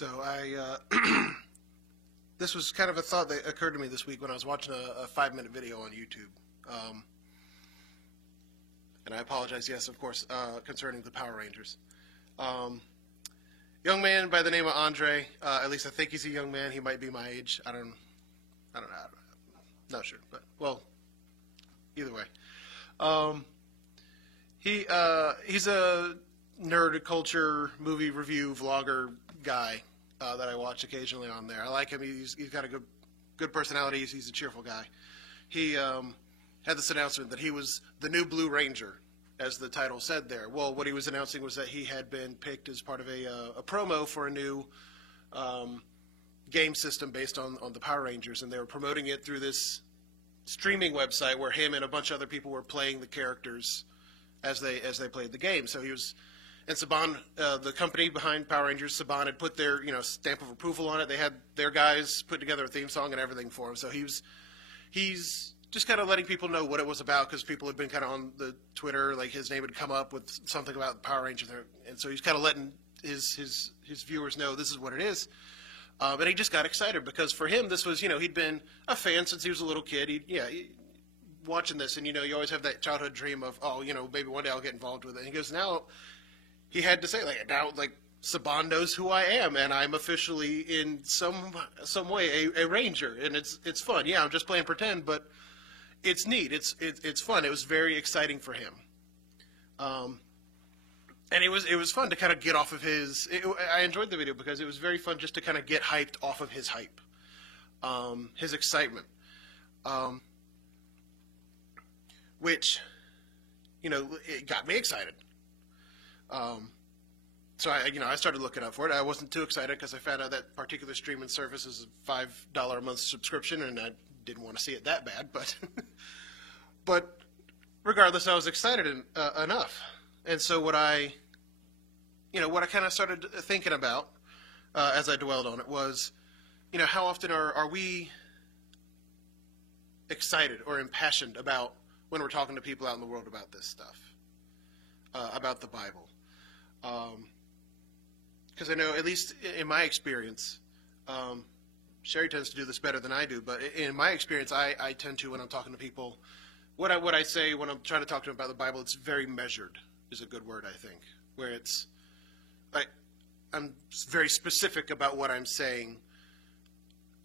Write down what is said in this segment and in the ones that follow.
So this was kind of a thought that occurred to me this week when I was watching a 5-minute video on YouTube. And I apologize, yes, of course, concerning the Power Rangers. Young man by the name of Andre, at least I think he's a young man. He might be my age. I don't know. Not sure, but, well, either way. He's a nerd culture movie review vlogger guy that I watch occasionally on there. I like him. He's got a good personality. He's a cheerful guy. He had this announcement that he was the new Blue Ranger, as the title said there. Well, what he was announcing was that he had been picked as part of a promo for a new game system based on the Power Rangers, and they were promoting it through this streaming website where him and a bunch of other people were playing the characters as they played the game. So he was, and Saban, the company behind Power Rangers, Saban had put their stamp of approval on it. They had their guys put together a theme song and everything for him. So he's just kind of letting people know what it was about, because people had been kind of on the Twitter, like his name had come up with something about Power Rangers there, and so he's kind of letting his viewers know this is what it is. And he just got excited because for him this was, he'd been a fan since he was a little kid. Watching this, and you always have that childhood dream of, maybe one day I'll get involved with it. And he goes, now he had to say, now Saban knows who I am, and I'm officially in some way a ranger, and it's fun. Yeah, I'm just playing pretend, but it's neat. It's fun. It was very exciting for him. And it was fun to kind of get off of I enjoyed the video because it was very fun just to kind of get hyped off of his hype, his excitement, which, it got me excited. So I started looking up for it. I wasn't too excited because I found out that particular streaming service is a $5 a month subscription, and I didn't want to see it that bad. But regardless, I was excited enough. And so what I kind of started thinking about as I dwelled on it was, how often are we excited or impassioned about when we're talking to people out in the world about this stuff, about the Bible? Because I know, at least in my experience, Sherry tends to do this better than I do, but in my experience, I tend to, when I'm talking to people, what I say when I'm trying to talk to them about the Bible, it's very measured, is a good word, I think, where it's like I'm very specific about what I'm saying.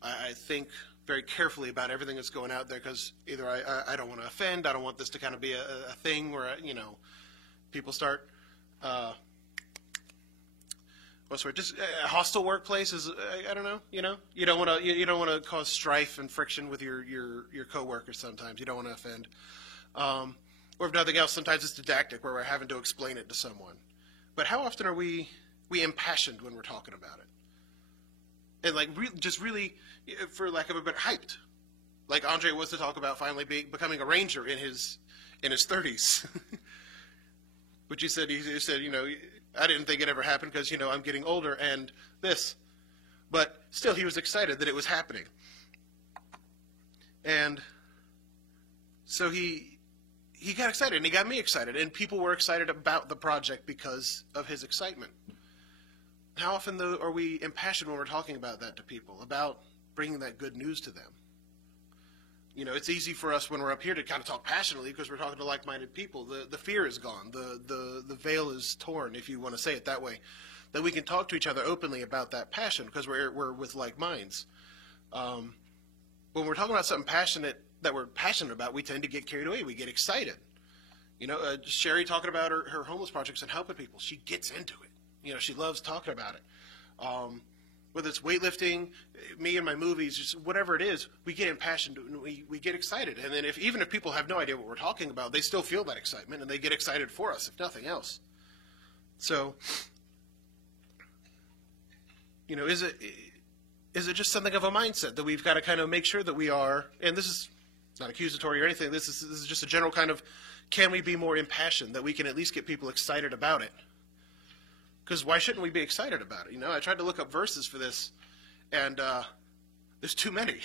I think very carefully about everything that's going out there, because either I don't want to offend, I don't want this to kind of be a thing where people start just a hostile workplace is, I don't know, you don't want to cause strife and friction with your coworkers. Sometimes you don't want to offend, or if nothing else, sometimes it's didactic where we're having to explain it to someone. But how often are we impassioned when we're talking about it, and just really, for lack of a better, hyped, like Andre was to talk about becoming a ranger in his 30s, which he said I didn't think it ever happened because, I'm getting older and this. But still, he was excited that it was happening. And so he got excited, and he got me excited. And people were excited about the project because of his excitement. How often, though, are we impassioned when we're talking about that to people, about bringing that good news to them? It's easy for us when we're up here to kind of talk passionately because we're talking to like-minded people. The fear is gone. The veil is torn, if you want to say it that way, that we can talk to each other openly about that passion because we're with like minds. When we're talking about something passionate that we're passionate about, we tend to get carried away. We get excited. Sherry talking about her homeless projects and helping people. She gets into it. She loves talking about it. Whether it's weightlifting, me and my movies, just whatever it is, we get impassioned and we get excited. And then even if people have no idea what we're talking about, they still feel that excitement and they get excited for us, if nothing else. So, is it just something of a mindset that we've got to kind of make sure that we are, and this is not accusatory or anything, this is just a general kind of, can we be more impassioned, that we can at least get people excited about it? Because why shouldn't we be excited about it? I tried to look up verses for this, and there's too many.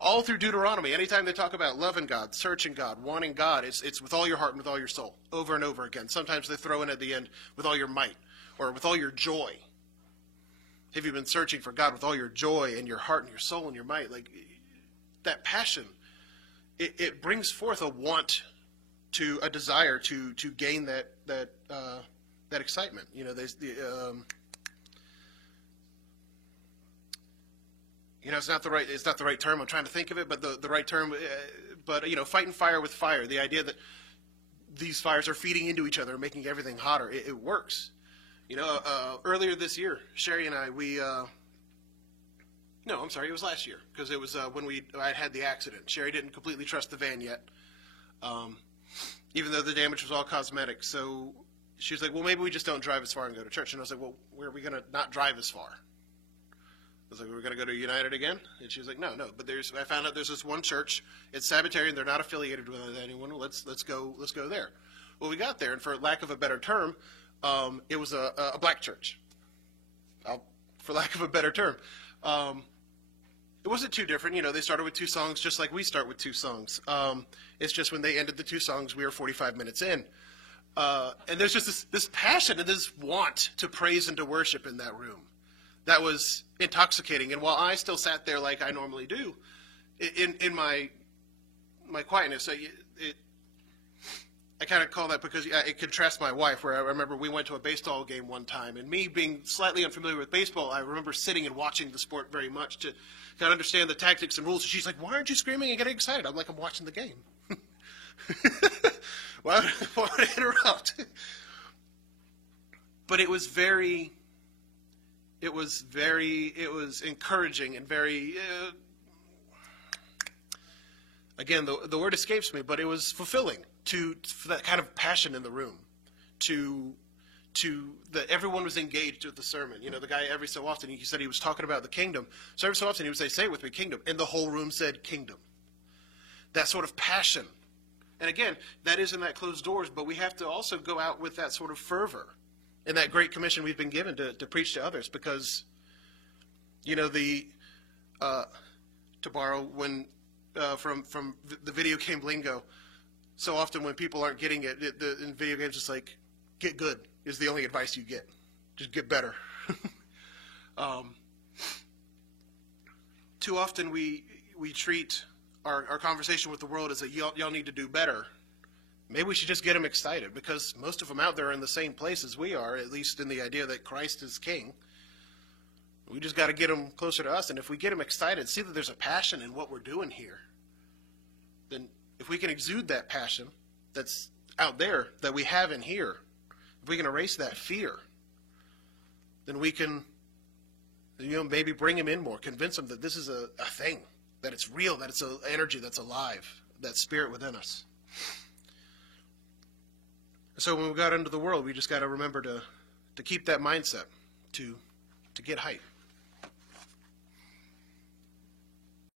All through Deuteronomy, anytime they talk about loving God, searching God, wanting God, it's with all your heart and with all your soul, over and over again. Sometimes they throw in at the end, with all your might, or with all your joy. Have you been searching for God with all your joy and your heart and your soul and your might? Like, that passion, it brings forth a want to, a desire to gain that excitement. You know, there's the it's not the right term. I'm trying to think of it, but the right term. But fighting fire with fire. The idea that these fires are feeding into each other, making everything hotter. It works. Earlier this year, Sherry and I, no, I'm sorry, it was last year, because it was when I had the accident. Sherry didn't completely trust the van yet, even though the damage was all cosmetic. So she was like, well, maybe we just don't drive as far and go to church. And I was like, well, where are we going to not drive as far? I was like, we're going to go to United again? And she was like, no. But I found out there's this one church. It's Sabbatarian. They're not affiliated with anyone. Let's go there. Well, we got there, and for lack of a better term, it was a black church. For lack of a better term. It wasn't too different. They started with 2 songs just like we start with 2 songs. It's just when they ended the 2 songs, we were 45 minutes in. And there's just this passion and this want to praise and to worship in that room. That was intoxicating. And while I still sat there like I normally do, in my quietness, I kind of call that because it contrasts my wife, where I remember we went to a baseball game one time, and me being slightly unfamiliar with baseball, I remember sitting and watching the sport very much to kind of understand the tactics and rules. And she's like, why aren't you screaming and getting excited? I'm like, I'm watching the game. Why would I interrupt? But it was encouraging and very, again, the word escapes me, but it was fulfilling for that kind of passion in the room, that everyone was engaged with the sermon. The guy every so often, he said he was talking about the kingdom, so every so often he would say it with me, kingdom, and the whole room said kingdom. That sort of passion. And again, that is in that closed doors, but we have to also go out with that sort of fervor and that great commission we've been given to preach to others, because, to borrow from the video game lingo, so often when people aren't getting it, in video games, it's like, get good is the only advice you get. Just get better. Too often we treat our conversation with the world as y'all need to do better. Maybe we should just get them excited, because most of them out there are in the same place as we are, at least in the idea that Christ is king. We just got to get them closer to us, and if we get them excited, see that there's a passion in what we're doing here, then if we can exude that passion that's out there that we have in here, if we can erase that fear, then we can maybe bring them in more, convince them that this is a thing, that it's real, that it's an energy that's alive, that spirit within us. So when we got into the world, we just got to remember to keep that mindset, to get hype.